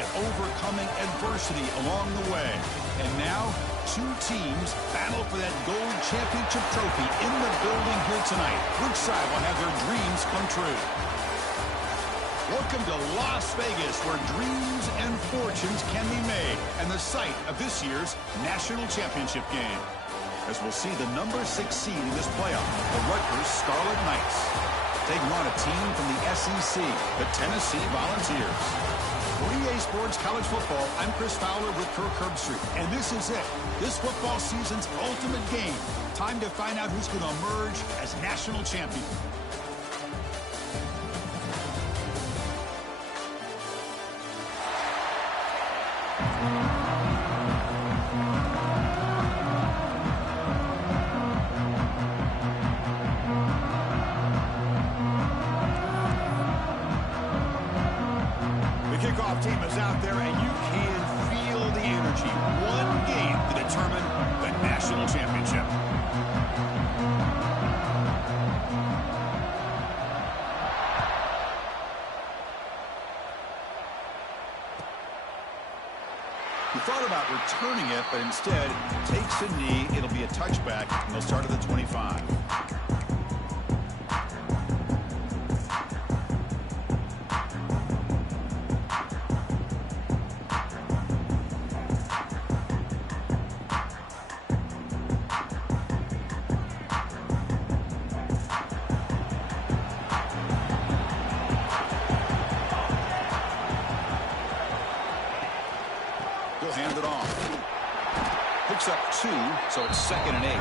at overcoming adversity along the way. And now, two teams battle for that gold championship trophy in the building here tonight. Which side will have their dreams come true? Welcome to Las Vegas, where dreams and fortunes can be made, and the site of this year's national championship game. As we'll see the number 6 seed in this playoff, the Rutgers Scarlet Knights, taking on a team from the SEC, the Tennessee Volunteers. For EA Sports College Football, I'm Chris Fowler with Kirk Herbstreit, and this is it. This football season's ultimate game. Time to find out who's going to emerge as national champion. Kickoff team is out there, and you can feel the energy. One game to determine the national championship. He thought about returning it, but instead takes a knee. It'll be a touchback, and they'll start at the 25. He'll hand it off. Picks up 2, so it's 2nd and 8.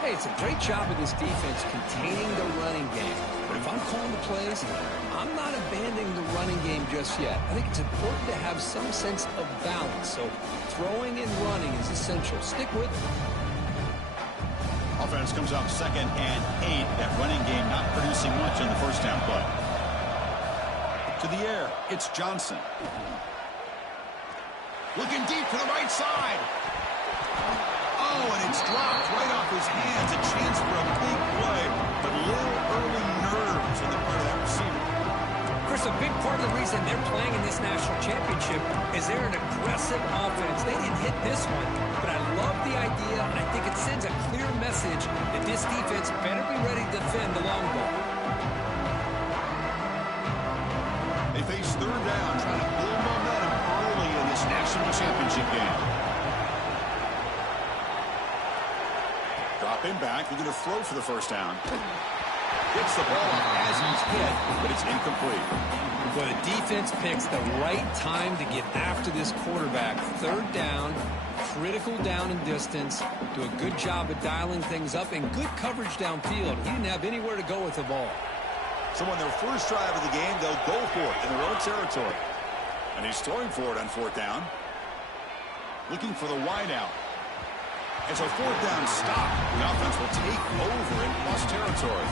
Hey, it's a great job of this defense containing the running game. But if I'm calling the plays, I'm not abandoning the running game just yet. I think it's important to have some sense of balance. So throwing and running is essential. Stick with it. Offense comes out 2nd and 8. That running game not producing much in the first down play. To the air, it's Johnson. Looking deep to the right side. Oh, and it's dropped right off his hands. A chance for a big play, but little early nerves on the part of that receiver. Chris, a big part of the reason they're playing in this national championship is they're an aggressive offense. They didn't hit this one, but I love the idea, and I think it sends a clear message that this defense better be ready to defend the long ball. They face 3rd down, trying to build momentum early in this national championship game. Drop him back. They're going to throw for the first down. Gets the ball as he's hit, but it's incomplete. Well, the defense picks the right time to get after this quarterback. 3rd down, critical down and distance. Do a good job of dialing things up and good coverage downfield. He didn't have anywhere to go with the ball. So on their first drive of the game, they'll go for it in their own territory. And he's throwing for it on 4th down. Looking for the wideout. It's a 4th down stop. The offense will take over in plus territory.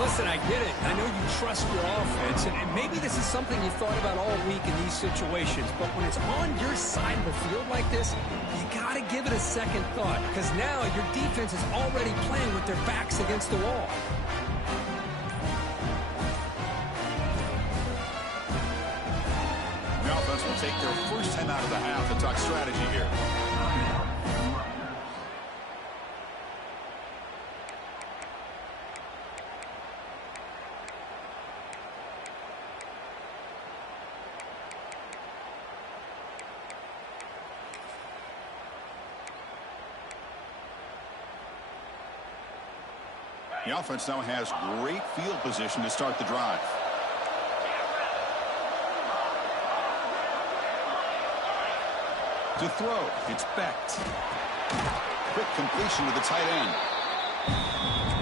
Listen, I get it. I know you trust your offense, and maybe this is something you thought about all week in these situations, but when it's on your side of the field like this, you got to give it a second thought, because now your defense is already playing with their backs against the wall. The offense will take their first time out of the half and talk strategy here. The offense now has great field position to start the drive. To throw, it's Becht. Quick completion to the tight end.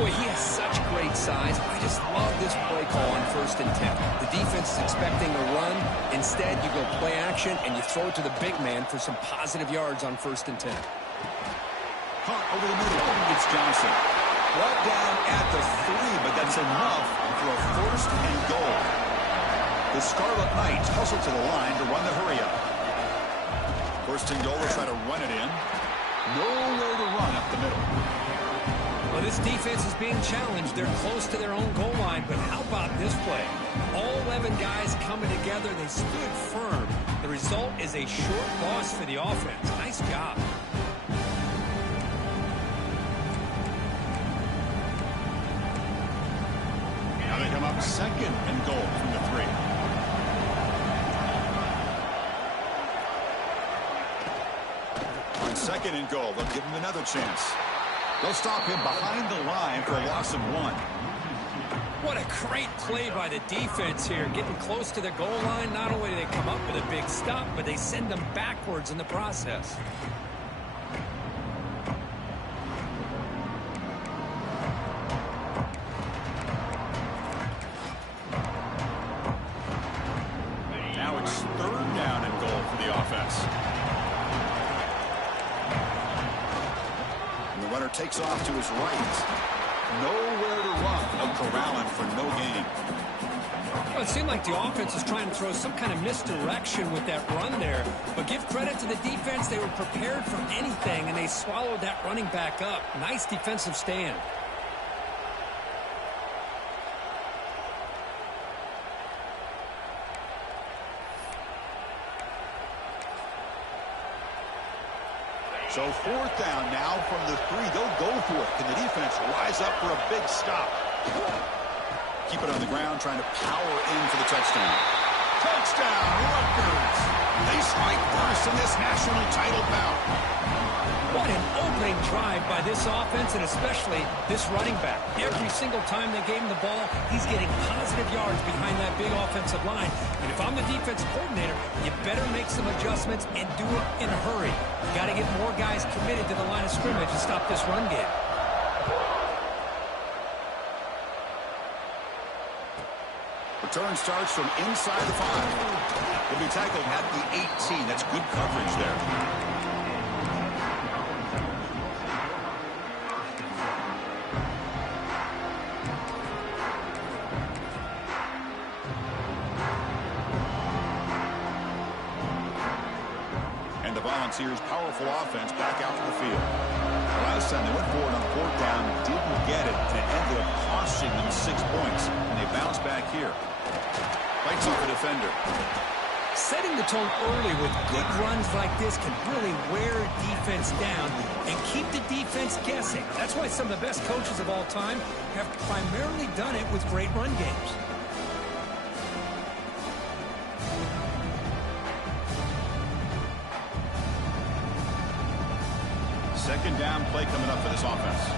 Boy, he has such great size. I just love this play call on 1st and 10. The defense is expecting a run. Instead, you go play action, and you throw it to the big man for some positive yards on 1st and 10. Caught over the middle. It's Johnson. Brought down at the 3, but that's enough for a 1st and goal. The Scarlet Knights hustle to the line to run the hurry-up. 1st and goal, they'll try to run it in. Nowhere to run up the middle. Well, this defense is being challenged. They're close to their own goal line, but how about this play? All 11 guys coming together. They stood firm. result is a short loss for the offense. Nice job. Now they come up second and goal from the 3. On second and goal, they'll give him another chance. They'll stop him behind the line for a loss of 1. What a great play by the defense here. Getting close to the goal line, not only do they come up with a big stop, but they send them backwards in the process. Now it's 3rd down and goal for the offense. And the runner takes off to his right. Nowhere to run. No corralling for no gain. Well, it seemed like the offense is trying to throw some kind of misdirection with that run there. But give credit to the defense. They were prepared for anything, and they swallowed that running back up. Nice defensive stand. So 4th down now from the 3. They'll go for it. Can the defense rise up for a big stop? Keep it on the ground, trying to power in for the touchdown. Touchdown, Rutgers! They strike first in this national title bout. What an opening drive by this offense, and especially this running back. Every single time they gave him the ball, he's getting positive yards behind that big offensive line. And if I'm the defensive coordinator, you better make some adjustments and do it in a hurry. You got to get more guys committed to the line of scrimmage to stop this run game. Return starts from inside the 5. He'll be tackled at the 18. That's good coverage there. And the Volunteers' powerful offense back out to the field. Last time they went for it on 4th down, didn't get it, and it ended up costing them 6 points. And they bounce back here. Fights off a defender. Setting the tone early with good runs like this can really wear defense down and keep the defense guessing. That's why some of the best coaches of all time have primarily done it with great run games. Second down play coming up for this offense.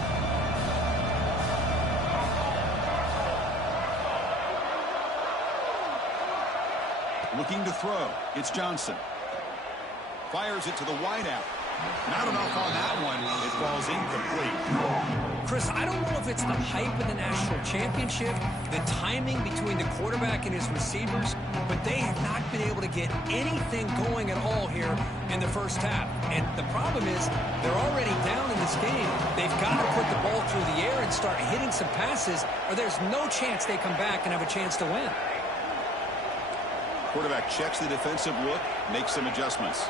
Looking to throw. It's Johnson. Fires it to the wideout. Not enough on that one. It falls incomplete. Chris, I don't know if it's the hype of the national championship, the timing between the quarterback and his receivers, but they have not been able to get anything going at all here in the first half. And the problem is they're already down in this game. They've got to put the ball through the air and start hitting some passes, or there's no chance they come back and have a chance to win. Quarterback checks the defensive look, makes some adjustments.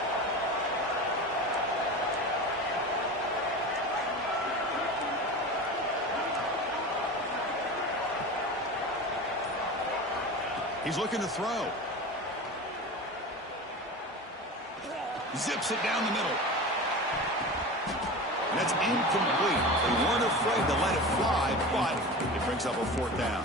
He's looking to throw. Zips it down the middle. And that's incomplete. They weren't afraid to let it fly, but it brings up a 4th down.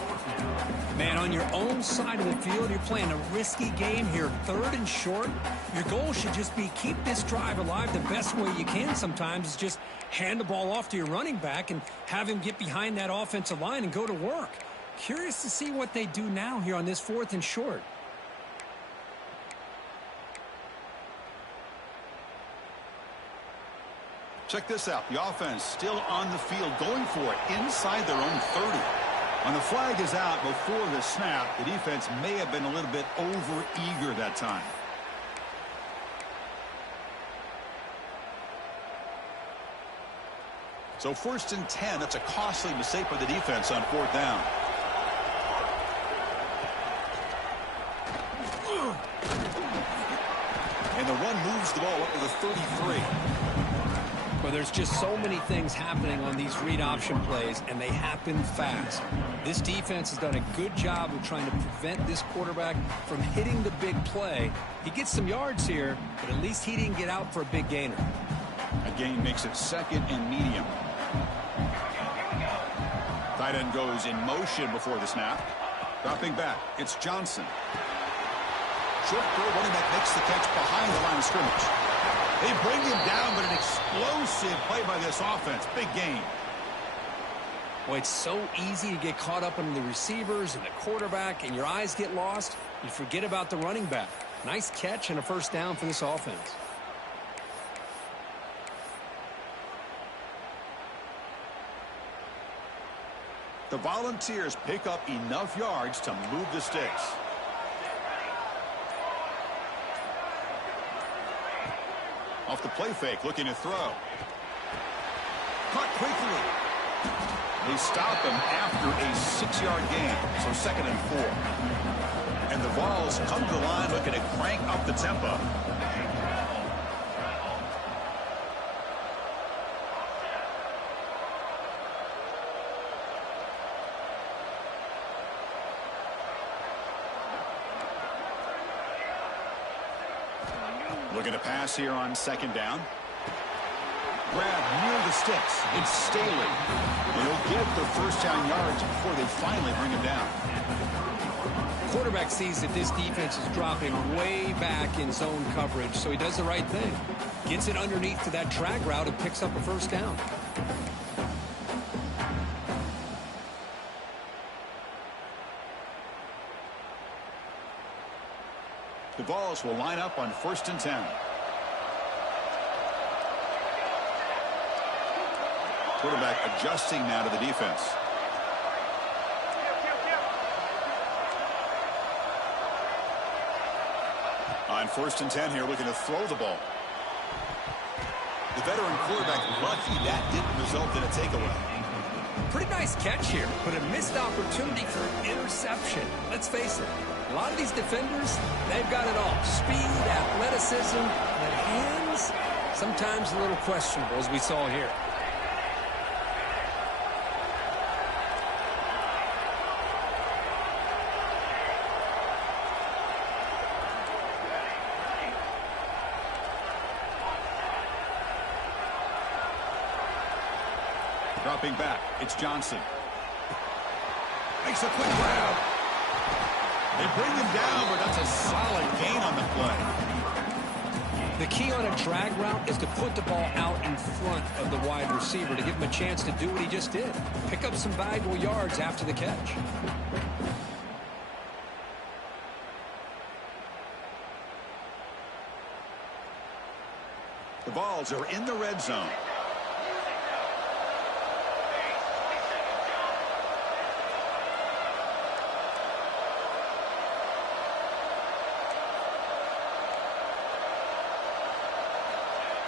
Man, on your own side of the field, you're playing a risky game here, 3rd and short. Your goal should just be keep this drive alive the best way you can sometimes is just hand the ball off to your running back and have him get behind that offensive line and go to work. Curious to see what they do now here on this 4th and short. Check this out. The offense still on the field, going for it inside their own 30. When the flag is out before the snap, the defense may have been a little bit over-eager that time. So 1st and 10, that's a costly mistake by the defense on 4th down. And the run moves the ball up to the 33. Well, there's just so many things happening on these read option plays, and they happen fast. This defense has done a good job of trying to prevent this quarterback from hitting the big play. He gets some yards here, but at least he didn't get out for a big gainer. A gain makes it 2nd and medium. Tight end goes in motion before the snap. Dropping back, it's Johnson. Short throw, running back makes the catch behind the line of scrimmage. They bring him down, but an explosive play by this offense. Big gain. Boy, it's so easy to get caught up in the receivers and the quarterback, and your eyes get lost. You forget about the running back. Nice catch and a first down for this offense. The Volunteers pick up enough yards to move the sticks. Off the play fake, looking to throw. Caught quickly. They stop him after a 6-yard gain, so 2nd and 4. And the Vols come to the line looking to crank up the tempo. Looking to pass here on 2nd down. Grab near the sticks. It's Staley. And he'll get the first down yards before they finally bring him down. Quarterback sees that this defense is dropping way back in zone coverage, so he does the right thing. Gets it underneath to that drag route and picks up a first down. The Vols will line up on 1st and 10. Quarterback adjusting now to the defense. On 1st and 10 here, looking to throw the ball. The veteran quarterback lucky that didn't result in a takeaway. Pretty nice catch here, but a missed opportunity for interception. Let's face it, a lot of these defenders, they've got it all. Speed, athleticism, but hands, sometimes a little questionable, as we saw here. Dropping back, it's Johnson. Makes a quick grab. They bring him down, but that's a solid gain on the play. The key on a drag route is to put the ball out in front of the wide receiver to give him a chance to do what he just did. Pick up some valuable yards after the catch. The Vols are in the red zone.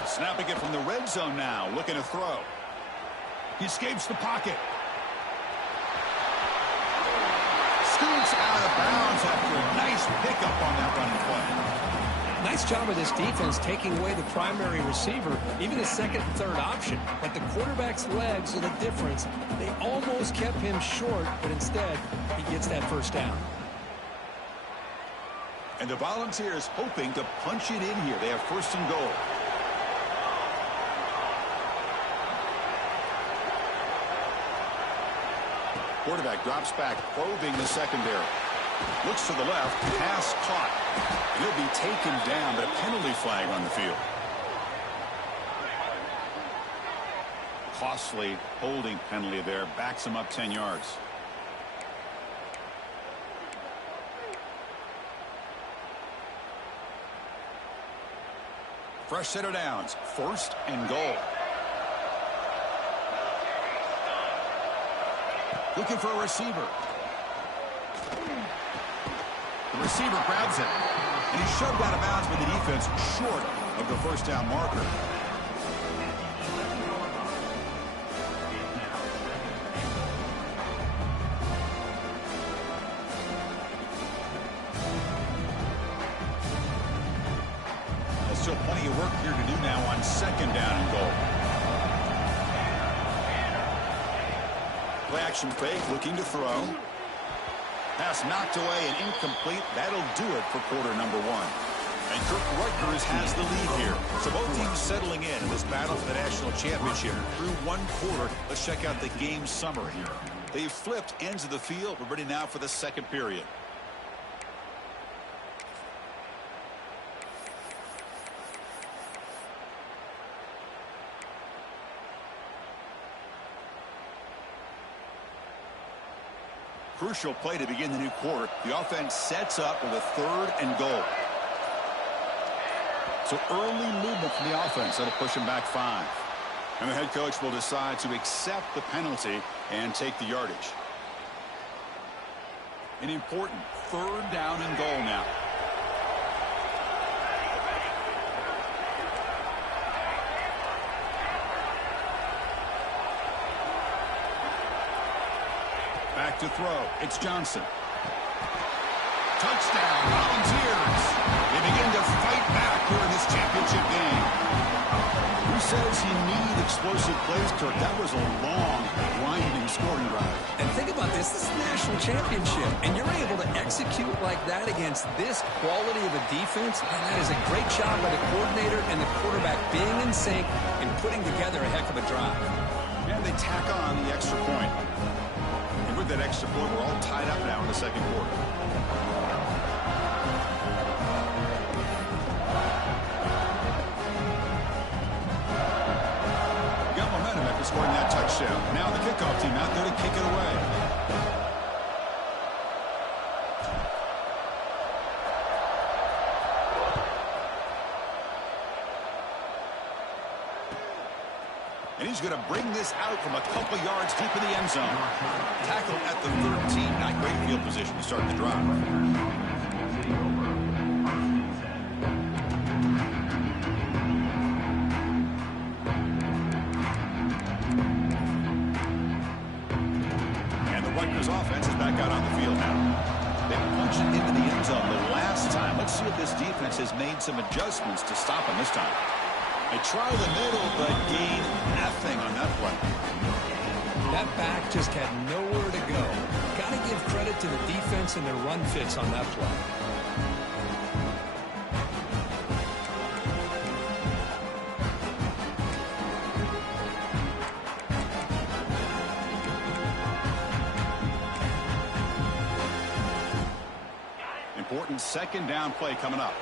Snapping it from the red zone now, looking to throw. He escapes the pocket. Scoots out of bounds after a nice pickup on that running play. Nice job of this defense taking away the primary receiver, even the 2nd and 3rd option. But the quarterback's legs are the difference. They almost kept him short, but instead, he gets that first down. And the Volunteers hoping to punch it in here. They have 1st and goal. Quarterback drops back, probing the secondary. Looks to the left, pass caught. He'll be taken down, but a penalty flag on the field. Costly holding penalty there, backs him up 10 yards. Fresh set of downs, 1st and goal. Looking for a receiver. The receiver grabs it, and he's shoved out of bounds by the defense short of the first down marker. There's still plenty of work here to do now on 2nd down and goal. Play action fake, looking to throw. Pass knocked away and incomplete. That'll do it for quarter number one. And Rutgers has the lead here. So both teams settling in this battle for the national championship through one quarter. Let's check out the game summary. They've flipped ends of the field. We're ready now for the second period. Crucial play to begin the new quarter. The offense sets up with a 3rd and goal. So early movement from the offense that'll push him back 5. And the head coach will decide to accept the penalty and take the yardage. An important 3rd down and goal now. Back to throw. It's Johnson. Touchdown, Volunteers. They begin to fight back here in this championship game. Who says you need explosive plays, Kirk? That was a long, grinding scoring drive. And think about this. This is the national championship, and you're able to execute like that against this quality of a defense, and that is a great job by the coordinator and the quarterback being in sync and putting together a heck of a drive. And they tack on the extra point. And with that extra point, we're all tied up now in the second quarter. Got momentum after scoring that touchdown. Now the kickoff team out there to kick it away. And he's going to bring this out from a couple yards deep in the end zone. Tackled at the 13. Not great field position to start the drive. And the Rutgers offense is back out on the field now. They punched it into the end zone the last time. Let's see if this defense has made some adjustments to stop him this time. They try the middle, but gain nothing on that play. That back just had nowhere to go. Got to give credit to the defense and their run fits on that play. Important second down play coming up.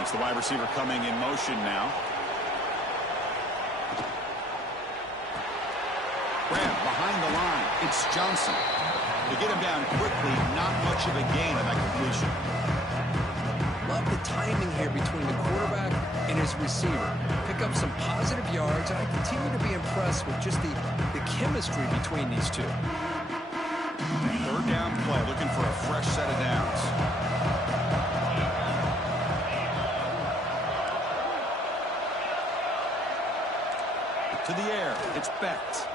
It's the wide receiver coming in motion now. Grab behind the line. It's Johnson. They get him down quickly. Not much of a gain on that completion. Love the timing here between the quarterback and his receiver. Pick up some positive yards, and I continue to be impressed with just the chemistry between these two. 3rd down play, looking for a fresh set of downs. To the air, it's Becht.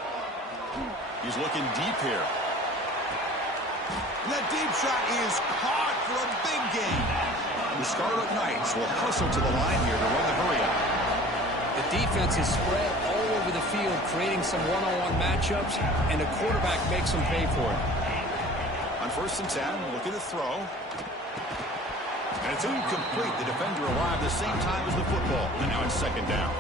He's looking deep here. And that deep shot is caught for a big gain. The Scarlet Knights will hustle to the line here to run the hurry-up. The defense is spread all over the field, creating some one-on-one matchups, and the quarterback makes them pay for it. On 1st and 10, looking to throw. And it's incomplete. The defender arrived the same time as the football. And now it's 2nd down.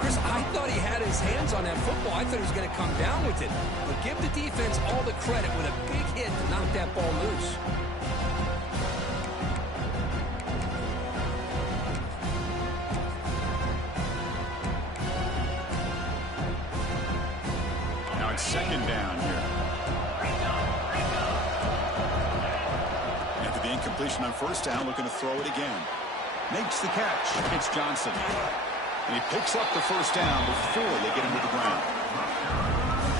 Chris, I thought he had his hands on that football. I thought he was going to come down with it. But give the defense all the credit with a big hit to knock that ball loose. Now it's 2nd down here. After the incompletion on 1st down, looking to throw it again. Makes the catch. It's Johnson. And he picks up the 1st down before they get him to the ground.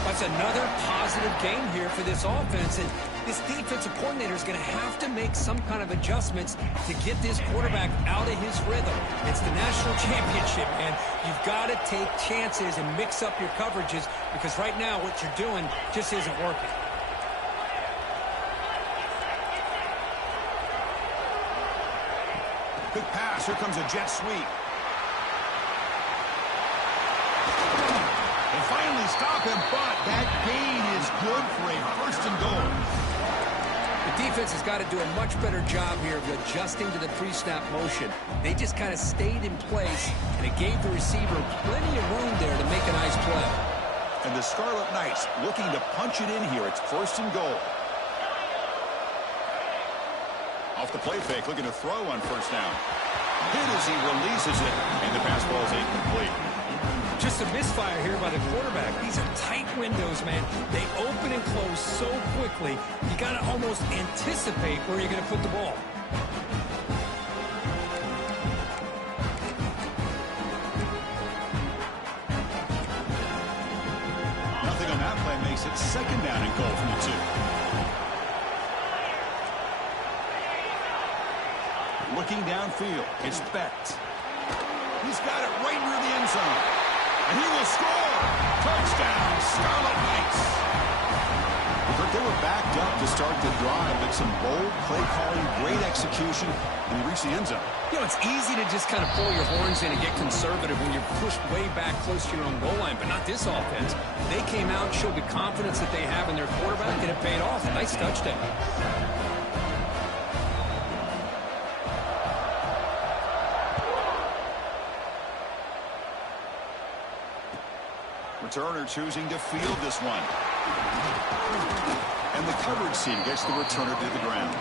That's another positive game here for this offense. And this defensive coordinator is going to have to make some kind of adjustments to get this quarterback out of his rhythm. It's the national championship, and you've got to take chances and mix up your coverages because right now what you're doing just isn't working. Quick pass. Here comes a jet sweep. They finally stop him, but that gain is good for a first and goal. The defense has got to do a much better job here of adjusting to the pre-snap motion. They just kind of stayed in place, and it gave the receiver plenty of room there to make a nice play. And the Scarlet Knights looking to punch it in here. It's first and goal. Off the play fake, looking to throw on first down. Hit as he releases it, and the pass ball is incomplete. Just a misfire here by the quarterback. These are tight windows, man. They open and close so quickly, you got to almost anticipate where you're going to put the ball. Nothing on that play makes it second down and goal from the 2. Looking downfield, it's Becht. He's got it right near the end zone. And he will score. Touchdown, Scarlet Knights. But they were backed up to start the drive, but some bold play calling, great execution, and they reached the end zone. You know, it's easy to just kind of pull your horns in and get conservative when you're pushed way back close to your own goal line, but not this offense. They came out and showed the confidence that they have in their quarterback, and it paid off. A nice touchdown. Returner choosing to field this one. And the coverage team gets the returner to the ground.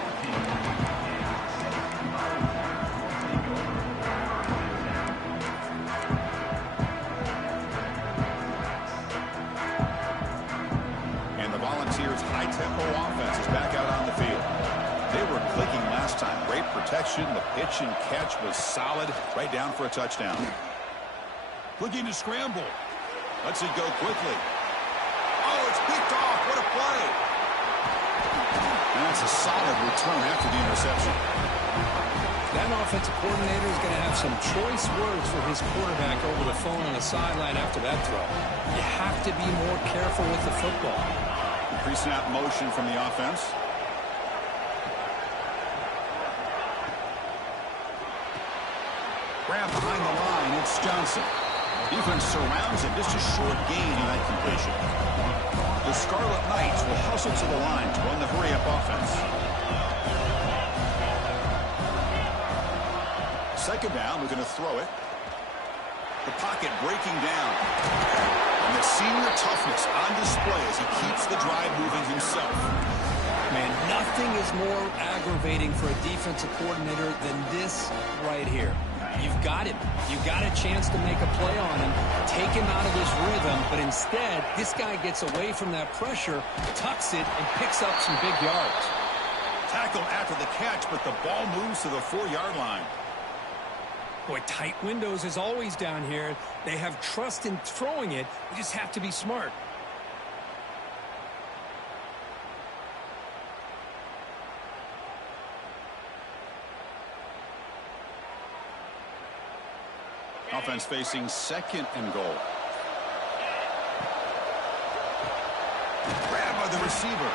And the Volunteers' high-tempo offense is back out on the field. They were clicking last time. Great protection. The pitch and catch was solid. Right down for a touchdown. Looking to scramble. Let's it go quickly. Oh, it's picked off. What a play. And that's a solid return after the interception. That offensive coordinator is going to have some choice words for his quarterback over the phone on the sideline after that throw. You have to be more careful with the football. Pre-snap motion from the offense. Grab behind the line. It's Johnson. Defense surrounds him. Just a short gain in that completion. The Scarlet Knights will hustle to the line to run the hurry-up offense. Second down, we're going to throw it. The pocket breaking down. And the senior toughness on display as he keeps the drive moving himself. Man, nothing is more aggravating for a defensive coordinator than this right here. You've got him. You've got a chance to make a play on him, take him out of his rhythm, but instead, this guy gets away from that pressure, tucks it, and picks up some big yards. Tackled after the catch, but the ball moves to the 4-yard line. Boy, tight windows is always down here. They have trust in throwing it. You just have to be smart. Offense facing second and goal. Grab by the receiver.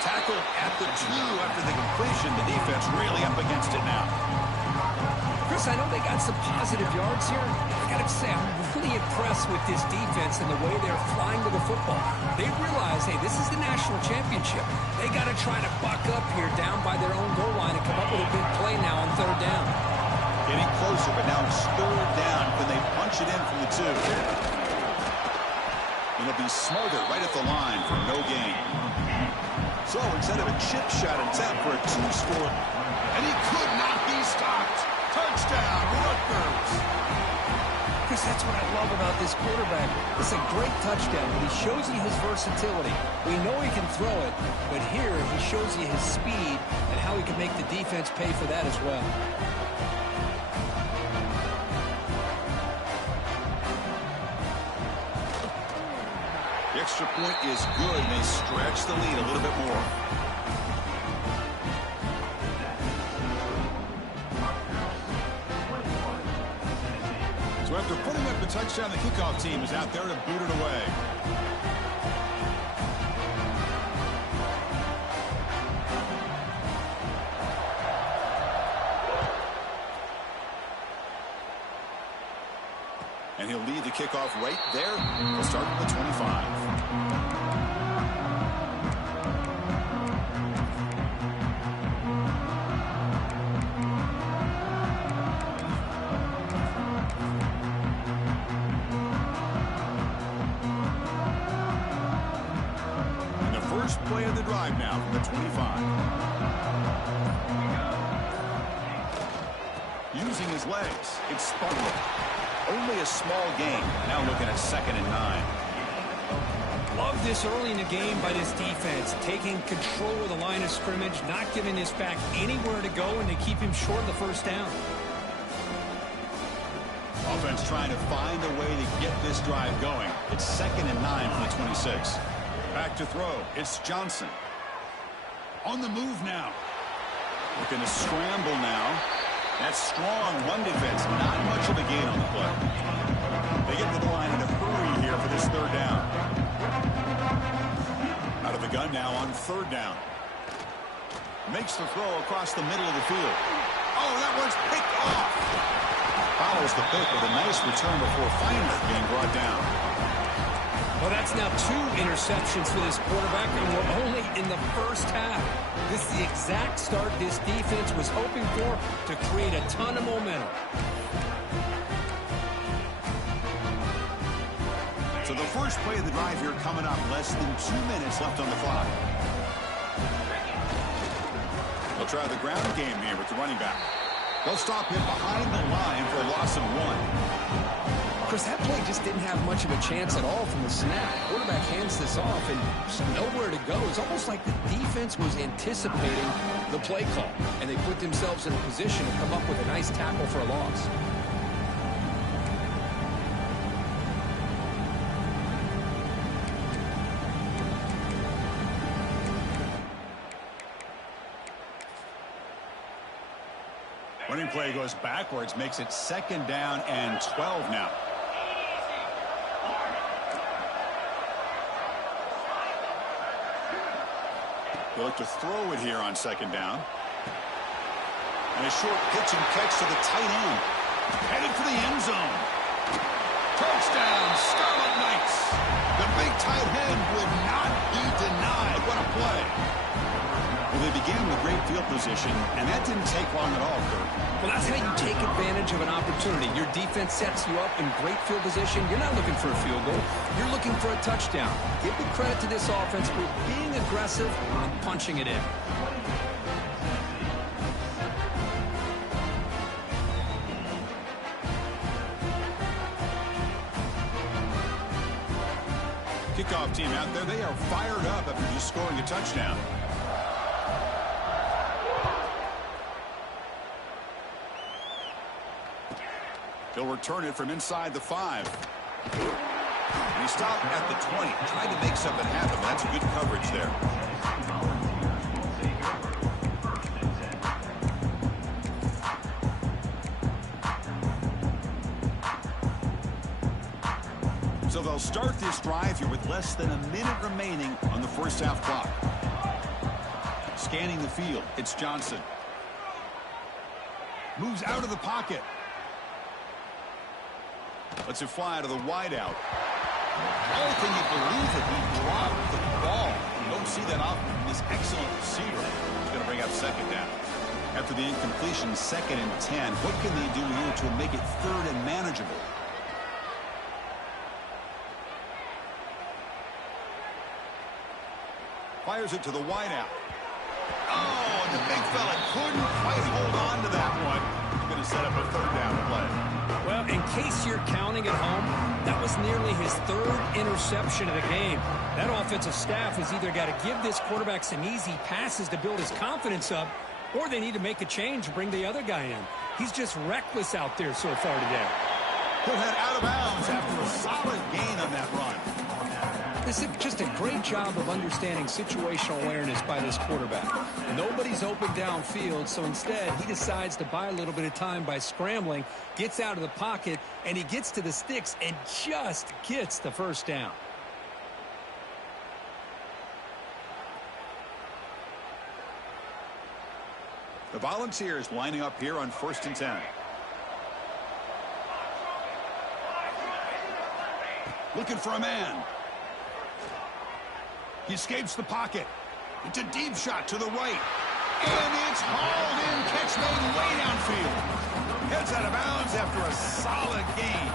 Tackle at the 2 after the completion. The defense really up against it now. Chris, I know they got some positive yards here. I got to say, I'm really impressed with this defense and the way they're flying to the football. They realize, hey, this is the national championship. They got to try to buck up here down by their own goal line and come up with a big play now on third down. Getting closer, but now it's third down. Can they punch it in from the 2? It'll be smothered right at the line for no gain. So instead of a chip shot attempt for a 2-score, and he could not be stopped. Touchdown, Rutgers. Chris, that's what I love about this quarterback. It's a great touchdown, but he shows you his versatility. We know he can throw it, but here he shows you his speed and how he can make the defense pay for that as well. The extra point is good, and they stretch the lead a little bit more. So after putting up the touchdown, the kickoff team is out there to boot it away. And he'll lead the kickoff right there. He'll start at the 25. Play of the drive now from the 25. Using his legs, it's spun. Only a small gain. Now looking at 2nd and 9. Love this early in the game by this defense, taking control of the line of scrimmage, not giving this back anywhere to go, and to keep him short of the first down. Offense trying to find a way to get this drive going. It's 2nd and 9 from the 26. Back to throw. It's Johnson. On the move now. Looking to scramble now. That's strong run defense. Not much of a gain on the play. They get to the line in a hurry here for this 3rd down. Out of the gun now on 3rd down. Makes the throw across the middle of the field. Oh, that one's picked off. Follows the pick with a nice return before finally being brought down. Well, that's now 2 interceptions for this quarterback, and we're only in the first half. This is the exact start this defense was hoping for to create a ton of momentum. So the first play of the drive here coming up. Less than 2 minutes left on the clock. They'll try the ground game here with the running back. They'll stop him behind the line for a loss of 1. Of course, that play just didn't have much of a chance at all from the snap. Quarterback hands this off and just nowhere to go. It's almost like the defense was anticipating the play call, and they put themselves in a position to come up with a nice tackle for a loss. Running play goes backwards, makes it 2nd down and 12 now. They look to throw it here on 2nd down. And a short pitch and catch to the tight end. Headed for the end zone. Touchdown, Scarlet Knights. The big tight end will not be denied. What a play. Well, they began with great field position, and that didn't take long at all, Kurt. Well, that's how you take advantage of an opportunity. Your defense sets you up in great field position. You're not looking for a field goal. You're looking for a touchdown. Give the credit to this offense for being aggressive and punching it in. Kickoff team out there, they are fired up after just scoring a touchdown. He'll return it from inside the 5. And he stopped at the 20. Tried to make something happen. That's good coverage there. So they'll start this drive here with less than a minute remaining on the first half clock. Scanning the field, it's Johnson. Moves out of the pocket. Lets it fly out of the wideout. Oh, can you believe it? He dropped the ball. You don't see that often from this excellent receiver. He's going to bring up 2nd down. After the incompletion, 2nd and 10. What can they do here to make it 3rd and manageable? Fires it to the wideout. Oh, and the big fella couldn't quite hold on to that one. He's going to set up a 3rd down play. Well, in case you're counting at home, that was nearly his 3rd interception of the game. That offensive staff has either got to give this quarterback some easy passes to build his confidence up, or they need to make a change and bring the other guy in. He's just reckless out there so far today. He'll head out of bounds after a solid gain on that run. This is just a great job of understanding situational awareness by this quarterback. Nobody's open downfield, so instead he decides to buy a little bit of time by scrambling, gets out of the pocket, and he gets to the sticks and just gets the first down. The Volunteers lining up here on 1st and 10. Looking for a man. He escapes the pocket. It's a deep shot to the right. And it's hauled in. Catch made way downfield. Heads out of bounds after a solid gain.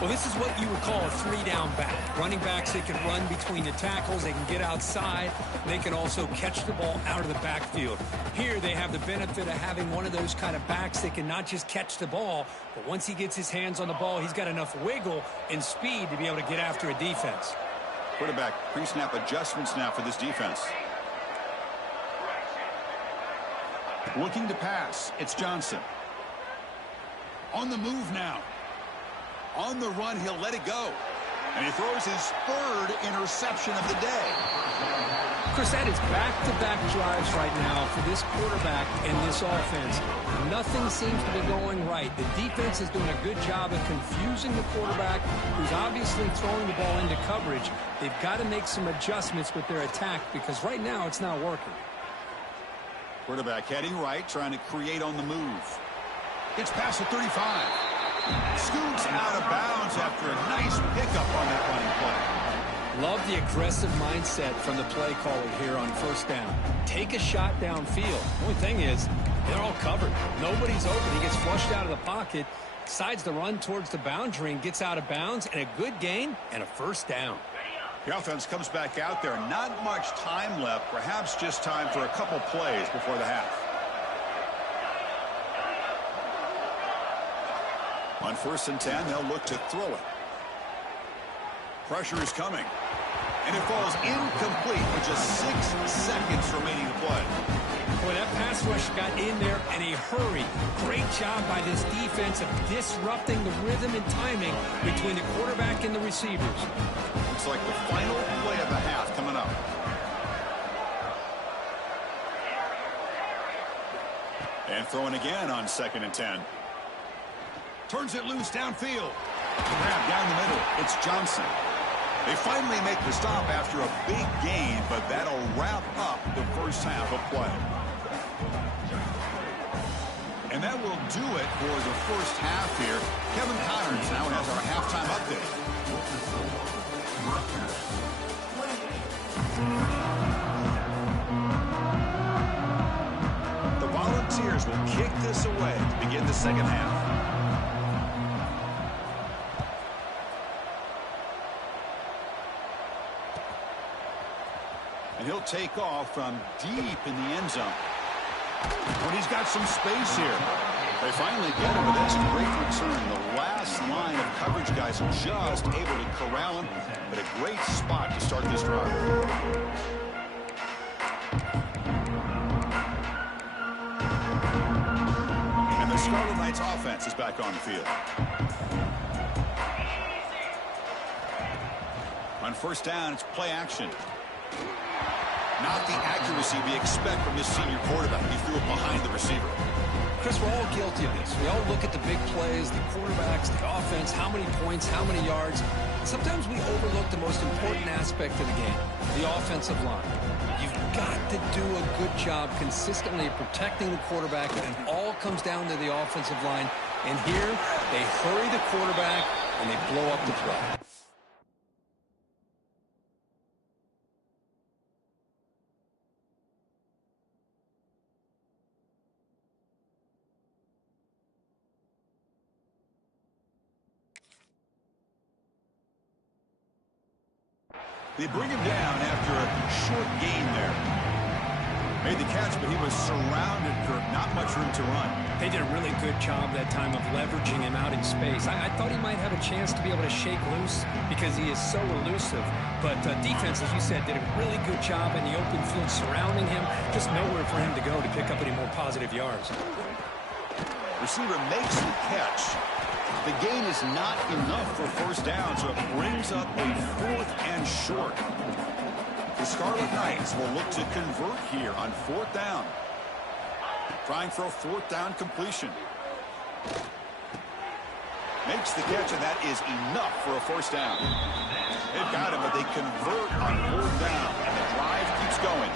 Well, this is what you would call a three-down back. Running backs, they can run between the tackles. They can get outside. They can also catch the ball out of the backfield. Here, they have the benefit of having one of those kind of backs that can not just catch the ball, but once he gets his hands on the ball, he's got enough wiggle and speed to be able to get after a defense. Quarterback pre-snap adjustments now for this defense. Looking to pass. It's Johnson. On the move now. On the run, he'll let it go. And he throws his third interception of the day. Chris, that is back-to-back drives right now for this quarterback and this offense. Nothing seems to be going right. The defense is doing a good job of confusing the quarterback, who's obviously throwing the ball into coverage. They've got to make some adjustments with their attack because right now it's not working. Quarterback heading right, trying to create on the move. Gets past the 35. Scoots out of bounds after a nice pickup on that running play. Love the aggressive mindset from the play caller here on first down. Take a shot downfield. The only thing is, they're all covered. Nobody's open. He gets flushed out of the pocket, decides to run towards the boundary and gets out of bounds, and a good gain and a first down. The offense comes back out there. Not much time left. Perhaps just time for a couple plays before the half. On 1st and 10, they'll look to throw it. Pressure is coming. And it falls incomplete with just 6 seconds remaining to play. Boy, that pass rush got in there in a hurry. Great job by this defense of disrupting the rhythm and timing between the quarterback and the receivers. Looks like the final play of the half coming up. And throwing again on 2nd and 10. Turns it loose downfield. Grab down the middle. It's Johnson. They finally make the stop after a big gain, but that'll wrap up the first half of play. And that will do it for the first half here. Kevin Connors now has our halftime update. The Volunteers will kick this away to begin the second half. And he'll take off from deep in the end zone. But he's got some space here. They finally get him, but that's a great return. The last line of coverage guys are just able to corral him, but a great spot to start this drive. And the Scarlet Knights offense is back on the field. On 1st down, it's play action. Not the accuracy we expect from this senior quarterback. He threw it behind the receiver. Chris, we're all guilty of this. We all look at the big plays, the quarterbacks, the offense, how many points, how many yards. Sometimes we overlook the most important aspect of the game, the offensive line. You've got to do a good job consistently protecting the quarterback, and it all comes down to the offensive line. And here, they hurry the quarterback, and they blow up the play. They bring him down after a short gain there. Made the catch, but he was surrounded for not much room to run. They did a really good job that time of leveraging him out in space. I thought he might have a chance to be able to shake loose because he is so elusive. But defense, as you said, did a really good job in the open field surrounding him. Just nowhere for him to go to pick up any more positive yards. Receiver makes the catch. The gain is not enough for 1st down, so it brings up a 4th and short. The Scarlet Knights will look to convert here on 4th down. Trying for a 4th down completion. Makes the catch, and that is enough for a 1st down. They've got him, but they convert on 4th down, and the drive keeps going.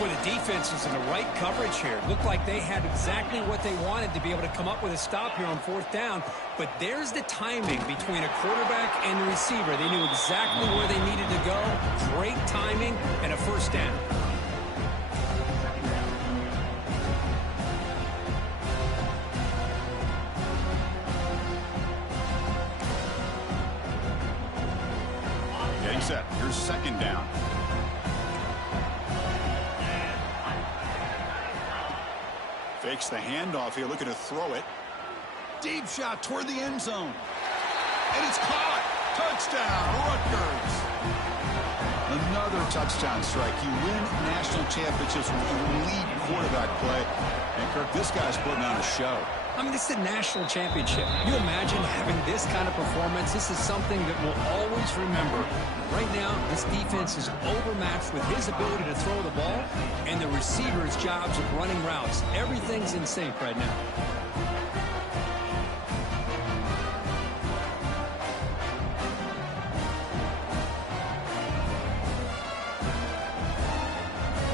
Well, the defense is in the right coverage here. Looked like they had exactly what they wanted to be able to come up with a stop here on fourth down. But there's the timing between a quarterback and the receiver. They knew exactly where they needed to go. Great timing and a first down. Getting set. Here's second down. Fakes the handoff here, looking to throw it. Deep shot toward the end zone. And it's caught. Touchdown, Rutgers. Another touchdown strike. You win national championships with elite quarterback play. And, Kirk, this guy's putting on a show. I mean, this is a national championship. You imagine having this kind of performance? This is something that we'll always remember. Right now, this defense is overmatched with his ability to throw the ball and the receiver's jobs of running routes. Everything's in sync right now.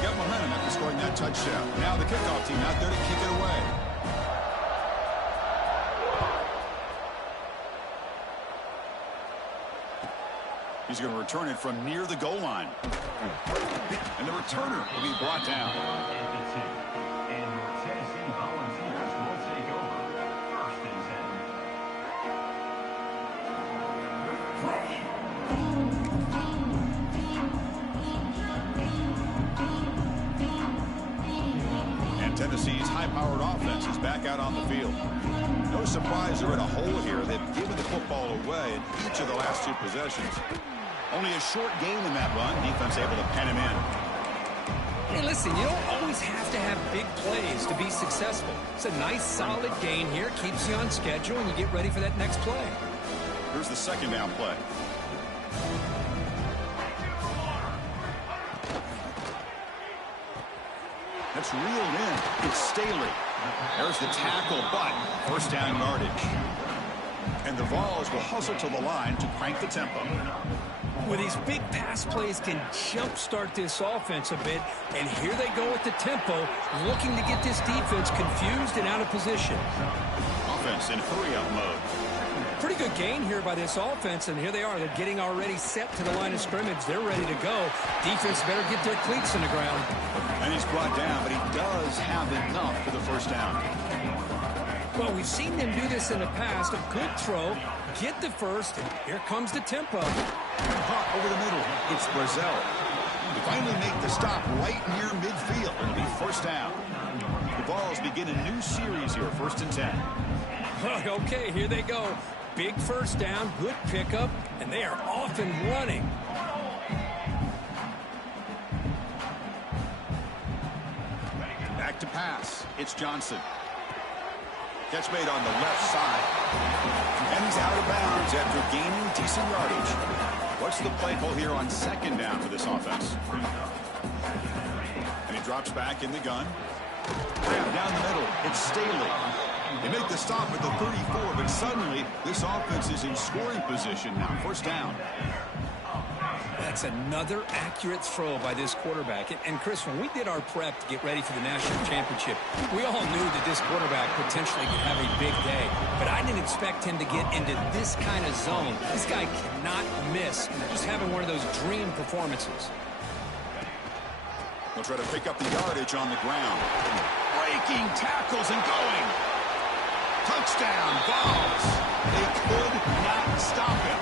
Got momentum after scoring that touchdown. Now the kickoff team out there to kick it away. He's going to return it from near the goal line. And the returner will be brought down. And your Tennessee Volunteers will take over 1st and 10. And Tennessee's high-powered offense is back out on the field. No surprise they're in a hole here. They've given the football away in each of the last two possessions. Only a short gain in that run. Defense able to pen him in. Hey, listen, you don't always have to have big plays to be successful. It's a nice, solid gain here. Keeps you on schedule, and you get ready for that next play. Here's the second down play. That's reeled in. It's Staley. There's the tackle, but first down yardage. And the Vols will hustle to the line to crank the tempo. Well, these big pass plays can jumpstart this offense a bit, and here they go at the tempo, looking to get this defense confused and out of position. Offense in hurry-up mode. Pretty good gain here by this offense, and here they are. They're getting already set to the line of scrimmage. They're ready to go. Defense better get their cleats in the ground. And he's brought down, but he does have enough for the first down. Well, we've seen them do this in the past. A good throw, get the first, and here comes the tempo. Caught over the middle. It's Brazil. They finally make the stop right near midfield. It'll be first down. The Vols begin a new series here, 1st and 10. Okay, here they go. Big first down, good pickup, and they are off and running. Back to pass. It's Johnson. Catch made on the left side. And he's out of bounds after gaining decent yardage. What's the play call here on second down for this offense? And he drops back in the gun. Down the middle. It's Staley. They make the stop at the 34, but suddenly this offense is in scoring position now. First down. That's another accurate throw by this quarterback. And Chris, when we did our prep to get ready for the national championship, we all knew that this quarterback potentially could have a big day. But I didn't expect him to get into this kind of zone. This guy cannot miss. Just having one of those dream performances. They'll try to pick up the yardage on the ground. Breaking tackles and going. Touchdown, Vols. They could not stop him.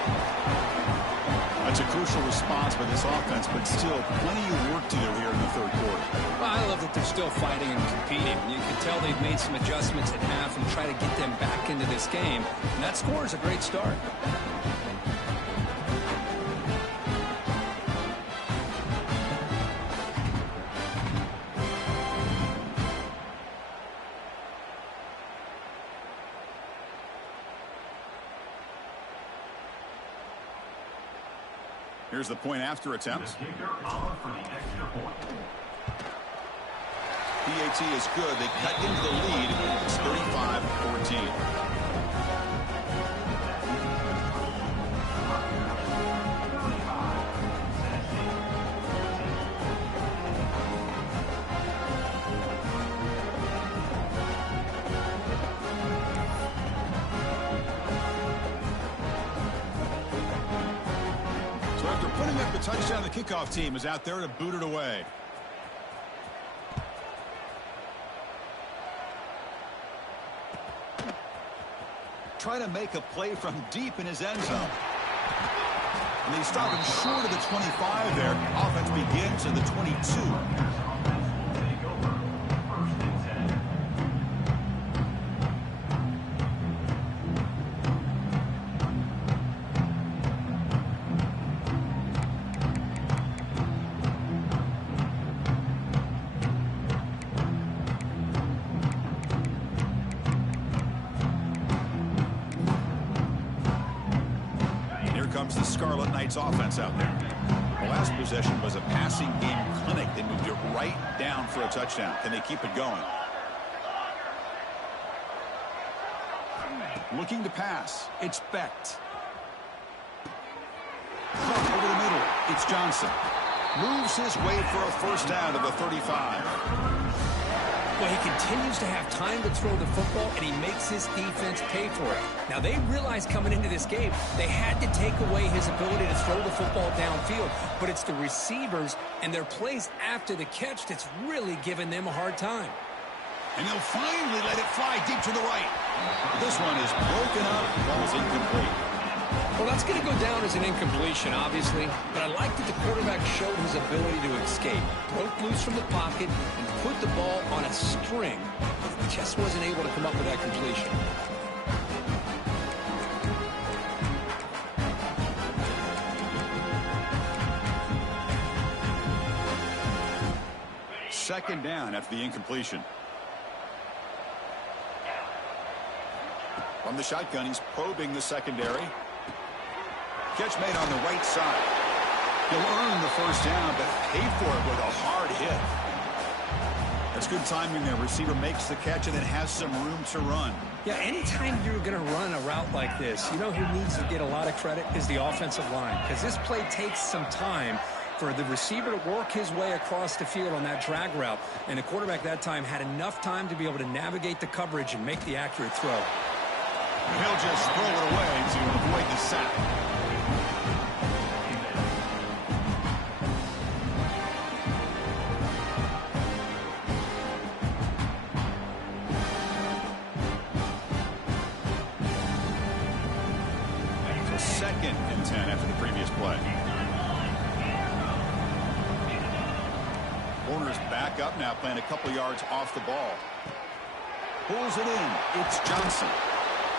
That's a crucial response by this offense, but still plenty of work to do here in the third quarter. Well, I love that they're still fighting and competing. You can tell they've made some adjustments at half and try to get them back into this game. And that score is a great start. Here's the point after attempt. The kicker on for the extra point. PAT is good. They cut into the lead. It's 35-14. Bring up the touchdown. The kickoff team is out there to boot it away. Trying to make a play from deep in his end zone. And they stop him short of the 25 there. Offense begins at the 22. Comes the Scarlet Knights offense out there. The last possession was a passing game clinic. They moved it right down for a touchdown. Can they keep it going? Looking to pass. It's Becht. Over the middle. It's Johnson. Moves his way for a first down to the 35. Well, he continues to have time to throw the football, and he makes his defense pay for it. Now, they realized coming into this game they had to take away his ability to throw the football downfield, but it's the receivers and their plays after the catch that's really giving them a hard time. And they'll finally let it fly deep to the right. This one is broken up. Ball's incomplete. Well, that's going to go down as an incompletion, obviously, but I like that the quarterback showed his ability to escape, broke loose from the pocket, and put the ball on a string. He just wasn't able to come up with that completion. Second down after the incompletion. From the shotgun, he's probing the secondary. Catch made on the right side. He'll earn the first down, but pay for it with a hard hit. That's good timing there. Receiver makes the catch and then has some room to run. Yeah, anytime you're going to run a route like this, you know who needs to get a lot of credit is the offensive line, because this play takes some time for the receiver to work his way across the field on that drag route, and the quarterback that time had enough time to be able to navigate the coverage and make the accurate throw. He'll just throw it away to avoid the sack. Second and 10 after the previous play. Corner's back up now, playing a couple yards off the ball. Pulls it in. It's Johnson.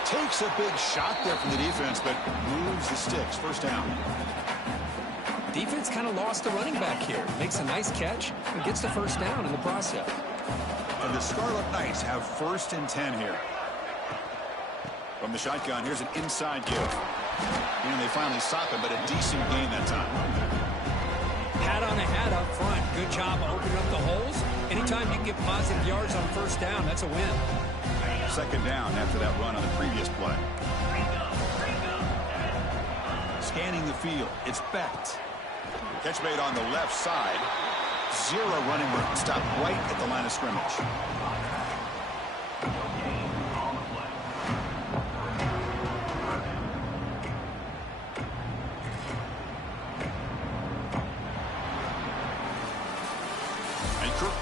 Takes a big shot there from the defense, but moves the sticks. First down. Defense kind of lost the running back here. Makes a nice catch and gets the first down in the process. And the Scarlet Knights have first and 10 here. From the shotgun, here's an inside give. And they finally stop him, but a decent gain that time. Hat on a hat up front. Good job opening up the holes. Anytime you can get positive yards on first down, that's a win. Second down after that run on the previous play. Scanning the field, it's Becht. Catch made on the left side. Zero running room. Stopped right at the line of scrimmage.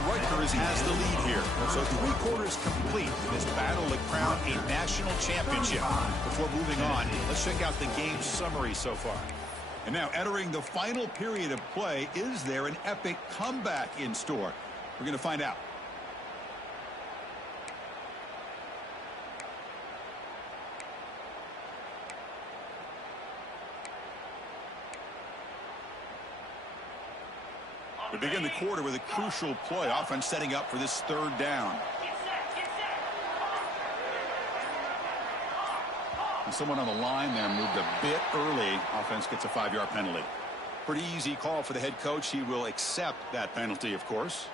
Rutgers has the lead here. So 3 quarters complete in this battle to crown a national championship. Before moving on, let's check out the game summary so far. And now entering the final period of play, is there an epic comeback in store? We're going to find out. We begin the quarter with a crucial play. Offense setting up for this third down. And someone on the line there moved a bit early. Offense gets a 5-yard penalty. Pretty easy call for the head coach. He will accept that penalty, of course.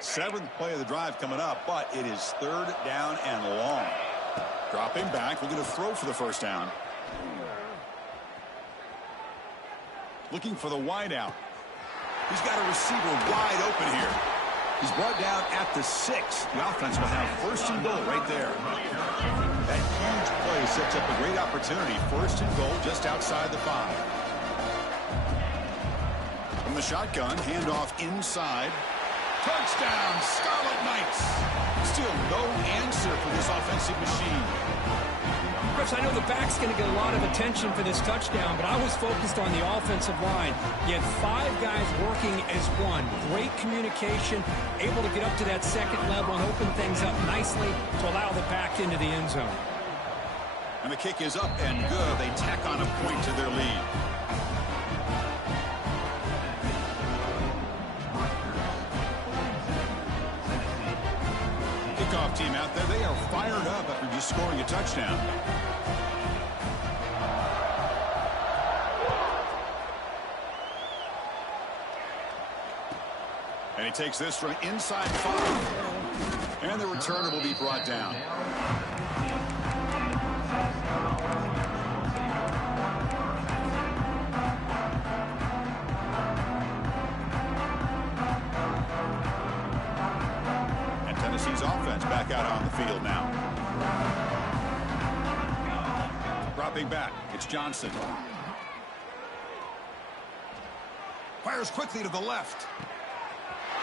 Seventh play of the drive coming up, but it is third down and long. Dropping back, looking to throw for the first down. Looking for the wide out. He's got a receiver wide open here. He's brought down at the 6. The offense will have first and goal right there. That huge play sets up a great opportunity. First and goal just outside the 5. From the shotgun, handoff inside. Touchdown, Scarlet Knights. Still no answer for this offensive machine. Chris, I know the back's going to get a lot of attention for this touchdown, but I was focused on the offensive line. You had 5 guys working as one. Great communication, able to get up to that second level and open things up nicely to allow the back into the end zone. And the kick is up and good. They tack on a point to their lead. Kickoff team out there, they are fired up after just scoring a touchdown. And he takes this from inside 5. And the returner will be brought down. And Tennessee's offense back out on the field now. Dropping back, it's Johnson. Fires quickly to the left.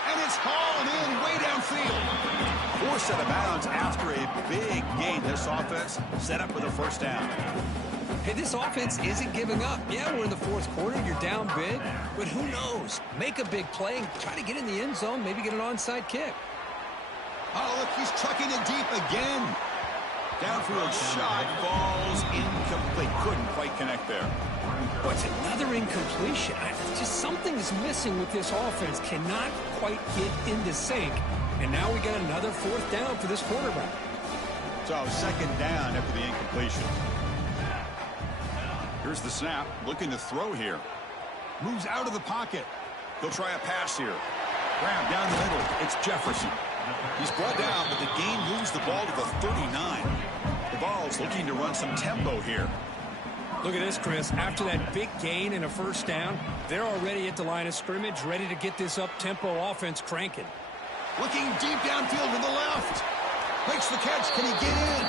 And it's hauled in way downfield. Forced out of bounds after a big gain. This offense set up with a first down. Hey, this offense isn't giving up. Yeah, we're in the fourth quarter. You're down big. But who knows? Make a big play and try to get in the end zone. Maybe get an onside kick. Oh, look, he's trucking it deep again. Downfield shot falls incomplete. Couldn't quite connect there. Oh, it's another incompletion. Just something is missing with this offense. Cannot quite get into sync. And now we got another fourth down for this quarterback. So second down after the incompletion. Here's the snap. Looking to throw here. Moves out of the pocket. He'll try a pass here. Grab down the middle. It's Jefferson. He's brought down, but the gain moves the ball to the 39. The Vols looking to run some tempo here. Look at this, Chris. After that big gain and a first down, they're already at the line of scrimmage, ready to get this up-tempo offense cranking. Looking deep downfield to the left. Makes the catch. Can he get in?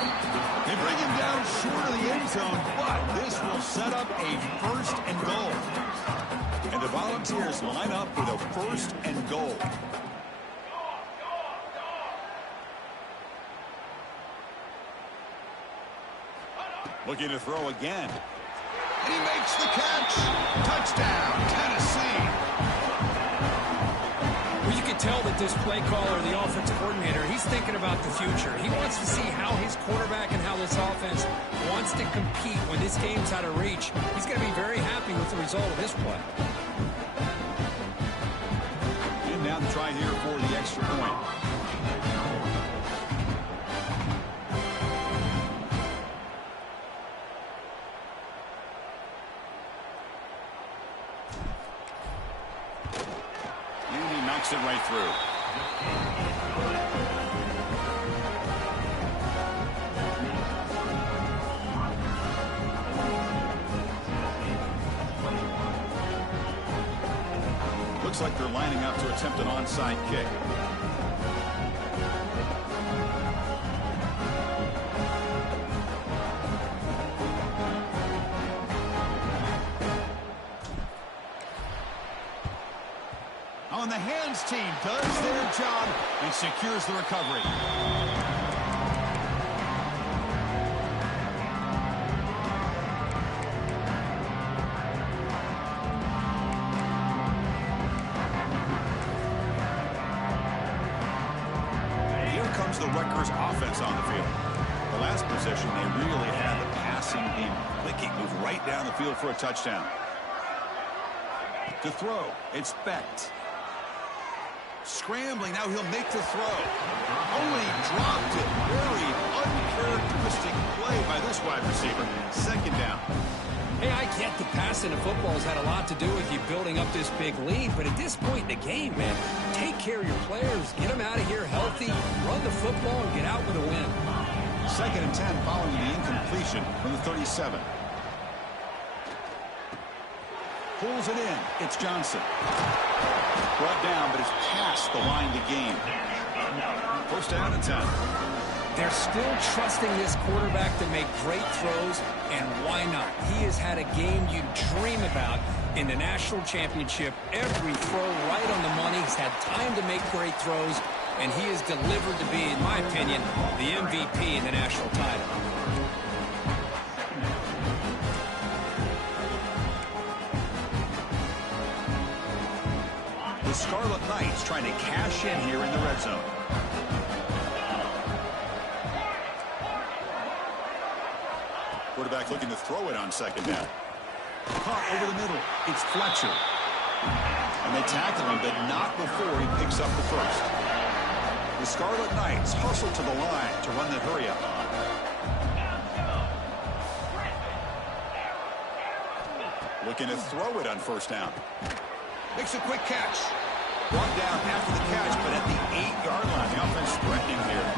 They bring him down short of the end zone, but this will set up a first and goal. And the Volunteers line up with a first and goal. Looking to throw again. And he makes the catch. Touchdown, Tennessee. Well, you can tell that this play caller, the offensive coordinator, he's thinking about the future. He wants to see how his quarterback and how this offense wants to compete when this game's out of reach. He's going to be very happy with the result of this play. And now the try here for the extra point. It right through. Looks like they're lining up to attempt an onside kick. On the hands team does their job and secures the recovery. Here comes the Rutgers offense on the field. The last possession, they really had the passing game clicking, moved right down the field for a touchdown. To throw, it's Becht. Scrambling, now he'll make the throw. Only dropped it. Very uncharacteristic play by this wide receiver. Second down. Hey, I get the passing of football has had a lot to do with you building up this big lead, but at this point in the game, man, take care of your players, get them out of here healthy, run the football, and get out with a win. 2nd and 10 following the incompletion from the 37. Pulls it in. It's Johnson. Brought down, but it's past the line to gain. 1st down and 10. They're still trusting this quarterback to make great throws, and why not? He has had a game you dream about in the national championship. Every throw right on the money. He's had time to make great throws, and he has delivered to be, in my opinion, the MVP in the national title. The Scarlet Knights trying to cash in here in the red zone. Quarterback looking to throw it on 2nd down. Caught over the middle. It's Fletcher. And they tackle him, but not before he picks up the first. The Scarlet Knights hustle to the line to run that hurry up. Looking to throw it on 1st down. Makes a quick catch. Brought down after the catch, but at the 8-yard line, the offense threatening here.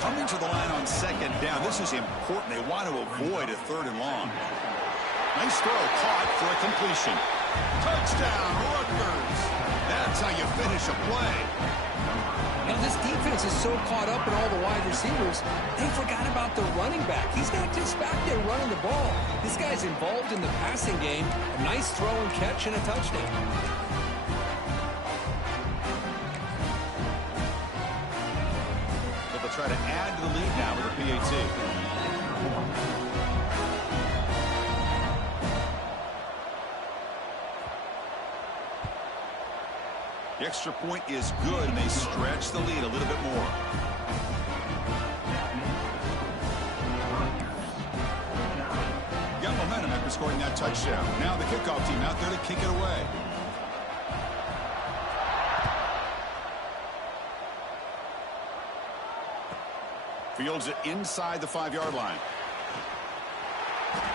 Coming to the line on 2nd down. This is important. They want to avoid a 3rd and long. Nice throw, caught for a completion. Touchdown, Rutgers. That's how you finish a play. Now, this defense is so caught up in all the wide receivers, they forgot about the running back. He's not just back there running the ball. This guy's involved in the passing game. A nice throw and catch and a touchdown. But they'll try to add to the lead now with a PAT. The extra point is good, and they stretch the lead a little bit more. Got momentum after scoring that touchdown. Now the kickoff team out there to kick it away. Fields it inside the 5-yard line.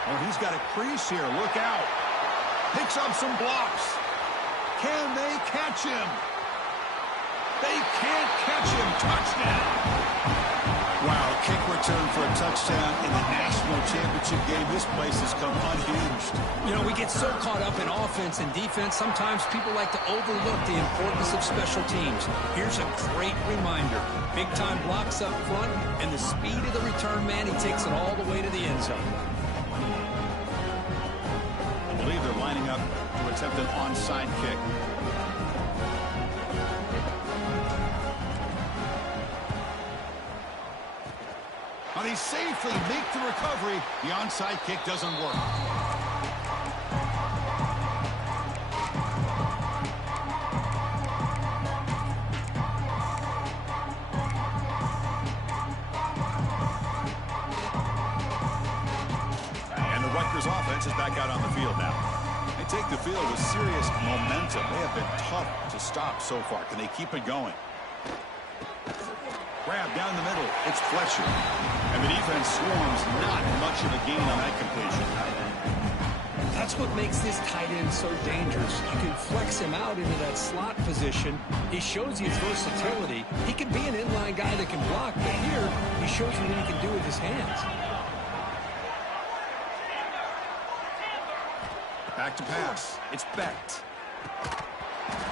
Oh, he's got a crease here. Look out. Picks up some blocks. Can they catch him? They can't catch him. Touchdown. Wow, kick return for a touchdown in the national championship game. This place has come unhinged. You know, we get so caught up in offense and defense, sometimes people like to overlook the importance of special teams. Here's a great reminder. Big-time blocks up front, and the speed of the return man, he takes it all the way to the end zone. I believe they're lining up to attempt an onside kick. Now they safely make the recovery. The onside kick doesn't work. And the Rutgers offense is back out on the field now. They take the field with serious momentum. They have been tough to stop so far. Can they keep it going? Grab down the middle. It's Fletcher. And the defense swarms. Not much of a gain on that completion. That's what makes this tight end so dangerous. You can flex him out into that slot position. He shows you his versatility. He can be an inline guy that can block, but here he shows you what he can do with his hands. Back to pass. It's Becht.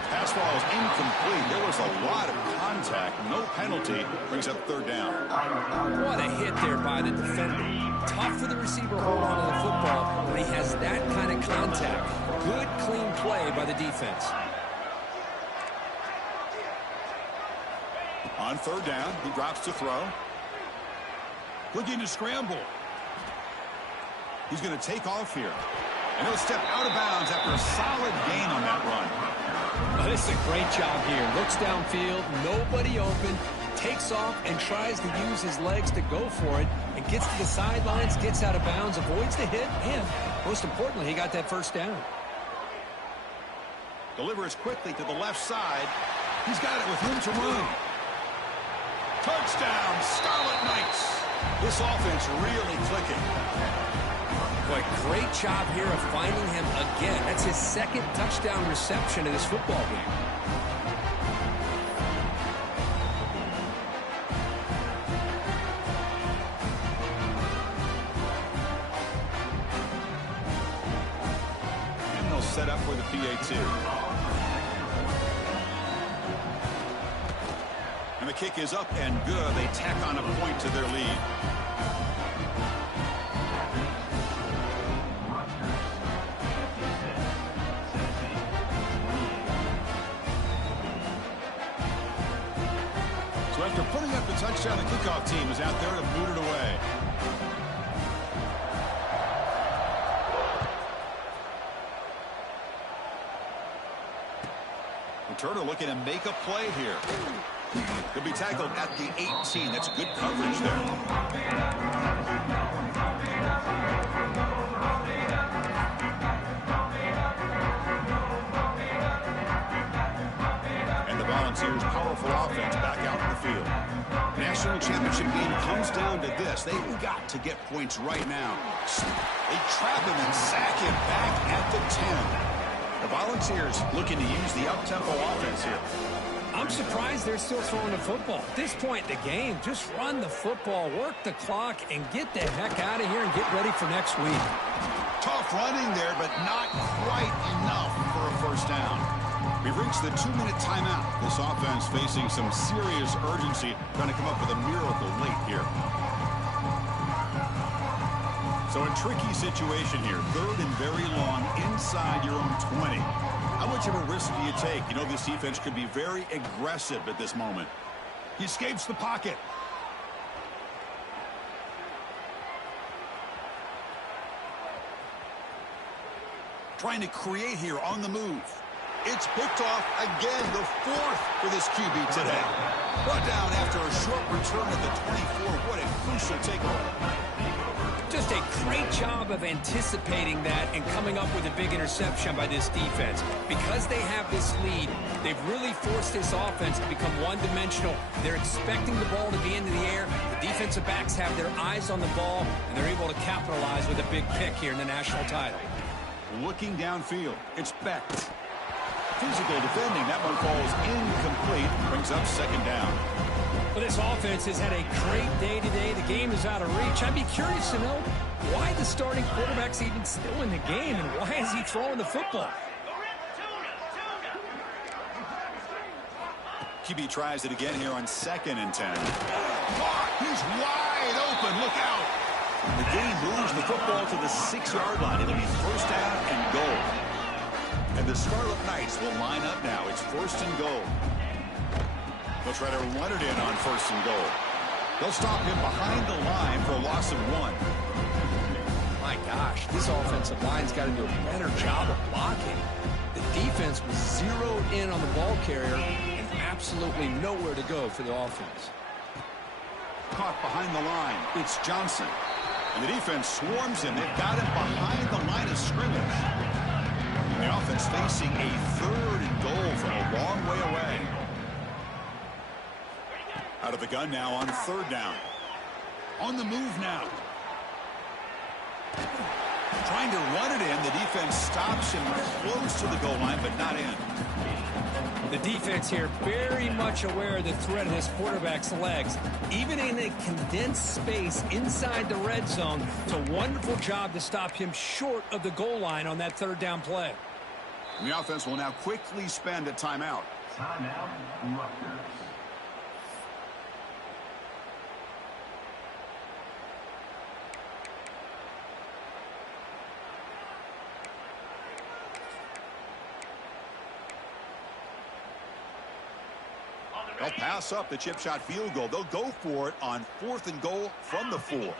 Pass ball is incomplete. There was a lot of contact. No penalty. Brings up 3rd down. What a hit there by the defender. Tough for the receiver to hold on to the football when he has that kind of contact. Good, clean play by the defense. On 3rd down, he drops to throw. Looking to scramble. He's going to take off here. And he'll step out of bounds after a solid gain on that run. Oh, this is a great job here. Looks downfield, nobody open, takes off and tries to use his legs to go for it, and gets to the sidelines, gets out of bounds, avoids the hit, and most importantly, he got that 1st down. Delivers quickly to the left side. He's got it with room to run. Touchdown, Scarlet Knights. This offense really clicking. Boy, great job here of finding him again. That's his second touchdown reception in this football game. And they'll set up for the PAT. And the kick is up and good. They tack on a point to their lead. So after putting up the touchdown, the kickoff team is out there to boot it away. Returner looking to make a play here. He'll be tackled at the 18. That's good coverage there. And the Volunteers' powerful offense back out in the field. National championship game comes down to this. They've got to get points right now. They trap him and sack him back at the 10. The Volunteers looking to use the up-tempo offense here. I'm surprised they're still throwing the football. At this point in the game, just run the football, work the clock, and get the heck out of here and get ready for next week. Tough running there, but not quite enough for a first down. We've reached the 2-minute timeout. This offense facing some serious urgency, trying to come up with a miracle late here. So a tricky situation here. Third and very long inside your own 20. How much of a risk do you take? You know, this defense could be very aggressive at this moment. He escapes the pocket. Trying to create here on the move. It's picked off again, the fourth for this QB today. Brought down after a short return at the 24. What a crucial takeaway. Just a great job of anticipating that and coming up with a big interception by this defense. Because they have this lead, they've really forced this offense to become one-dimensional. They're expecting the ball to be into the air. The defensive backs have their eyes on the ball, and they're able to capitalize with a big pick here in the national title. Looking downfield, it's Beck. Physical defending, that one falls incomplete, brings up second down. Well, this offense has had a great day today. The game is out of reach. I'd be curious to know why the starting quarterback's even still in the game and why is he throwing the football? QB tries it again here on 2nd and 10. He's wide open. Look out. The game moves the football to the 6-yard line. It'll be first down and goal. And the Scarlet Knights will line up now. It's 1st and goal. They'll try to run it in on 1st and goal. They'll stop him behind the line for a loss of 1. My gosh, this offensive line's got to do a better job of blocking. The defense was zeroed in on the ball carrier and absolutely nowhere to go for the offense. Caught behind the line. It's Johnson. And the defense swarms him. They've got him behind the line of scrimmage. And the offense facing a 3rd and goal from a long way away. Out of the gun now on 3rd down. On the move now. Trying to run it in. The defense stops him close to the goal line, but not in. The defense here very much aware of the threat of this quarterback's legs. Even in a condensed space inside the red zone, it's a wonderful job to stop him short of the goal line on that 3rd down play. And the offense will now quickly spend a timeout. Timeout, Rutgers. They'll pass up the chip shot field goal. They'll go for it on 4th and goal from the 4.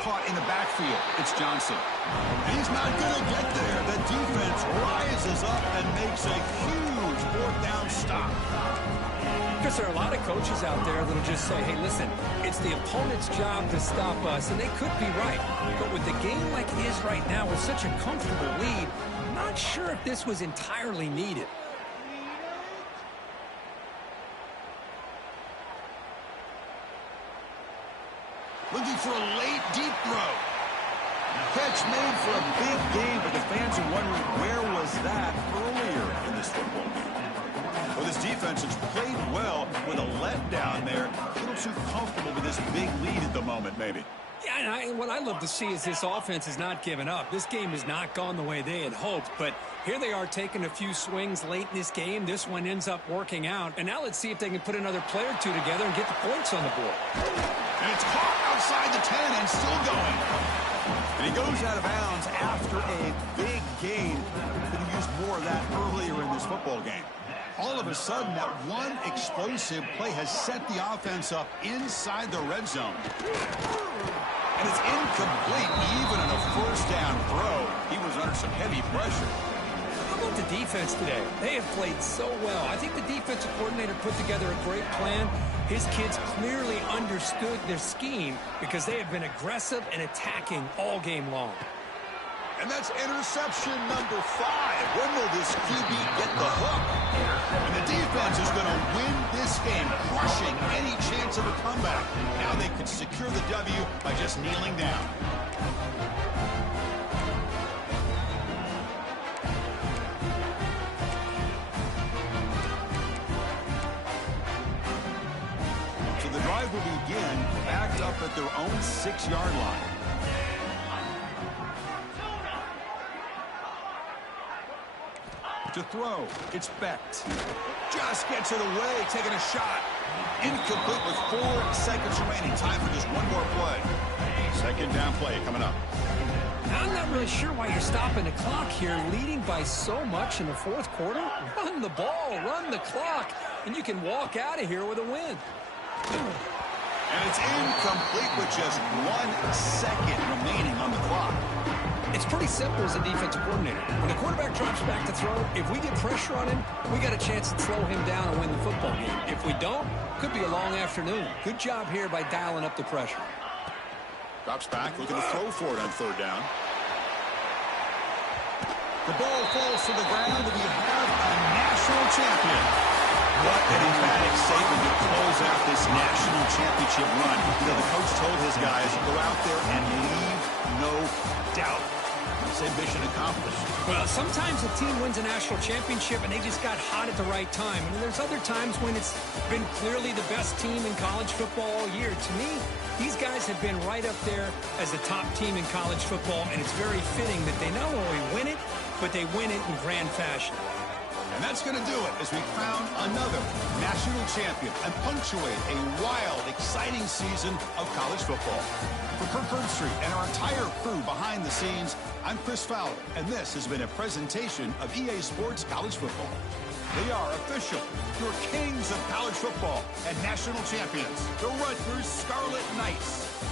Caught in the backfield. It's Johnson. And he's not going to get there. The defense rises up and makes a huge 4th down stop. Because there are a lot of coaches out there that'll just say, hey, listen, it's the opponent's job to stop us, and they could be right. But with the game like it is right now with such a comfortable lead, I'm not sure if this was entirely needed. for a late deep throw. Catch made for a big gain, but the fans are wondering where was that earlier in this football game. Well, this defense has played well with a letdown there. A little too comfortable with this big lead at the moment, maybe. Yeah, and what I love to see is this offense has not given up. This game has not gone the way they had hoped, but here they are taking a few swings late in this game. This one ends up working out, and now let's see if they can put another play or two together and get the points on the board. And it's caught outside the 10 and still going. And he goes out of bounds after a big gain. Could have used more of that earlier in this football game. All of a sudden, that one explosive play has set the offense up inside the red zone. And it's incomplete, even on a first down throw. He was under some heavy pressure. How about the defense today? They have played so well. I think the defensive coordinator put together a great plan. His kids clearly understood their scheme because they have been aggressive and attacking all game long. And that's interception number 5. When will this QB get the hook? And the defense is going to win this game, crushing any chance of a comeback. Now they could secure the W by just kneeling down. So the drive will begin backed up at their own 6-yard line. To throw, it's Becht. Just gets it away, taking a shot. Incomplete with 4 seconds remaining. Time for just one more play. Second down play coming up. I'm not really sure why you're stopping the clock here, leading by so much in the fourth quarter. Run the ball, run the clock, and you can walk out of here with a win. And it's incomplete with just 1 second remaining on the clock. It's pretty simple as a defensive coordinator. When the quarterback drops back to throw, if we get pressure on him, we got a chance to slow him down and win the football game. If we don't, could be a long afternoon. Good job here by dialing up the pressure. Drops back, looking to throw for it on third down. The ball falls to the ground, and we have a national champion. What an emphatic statement to close out this national championship run. You know, the coach told his guys, go out there and leave no doubt. Said mission accomplished. Well, sometimes a team wins a national championship and they just got hot at the right time. And there's other times when it's been clearly the best team in college football all year. To me, these guys have been right up there as the top team in college football, and it's very fitting that they not only win it, but they win it in grand fashion. And that's going to do it as we crown another national champion and punctuate a wild, exciting season of college football. For Kirk Herbstreit and our entire crew behind the scenes, I'm Chris Fowler, and this has been a presentation of EA Sports College Football. They are official, your kings of college football and national champions, the Rutgers Scarlet Knights.